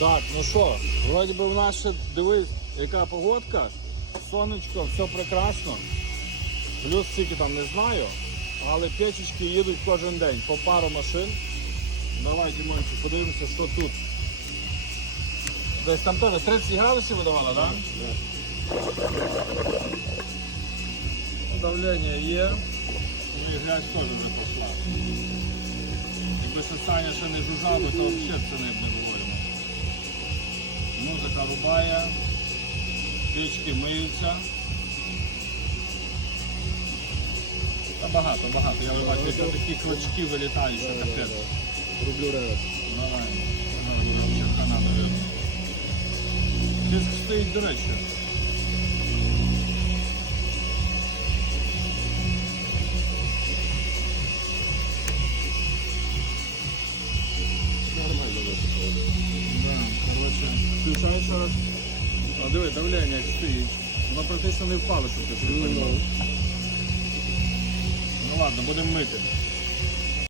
Так, ну що, вроді би в нас ще дивись, яка погодка. Сонечко, все прекрасно. Плюс скільки там не знаю. Але печечки їдуть кожен день по пару машин. Давай, Дімончик, подивимося, що тут. Десь там теж 30 градусів видавала, так? Давлення є. Ну і грязь теж вже пішла. Якби Саня ще не жужжав, то взагалі це не, не Музика рубає, печки миються. Та багато, багато. Я вже бачу, що такі клочки вилітають, що капець. Рублю ревес. Давай. Наверное. Диск стоїть, до речі. Включаю ще раз. А диви, давлення як стоїть. Воно практично не впало, що ти ну. Ну ладно, будемо мити.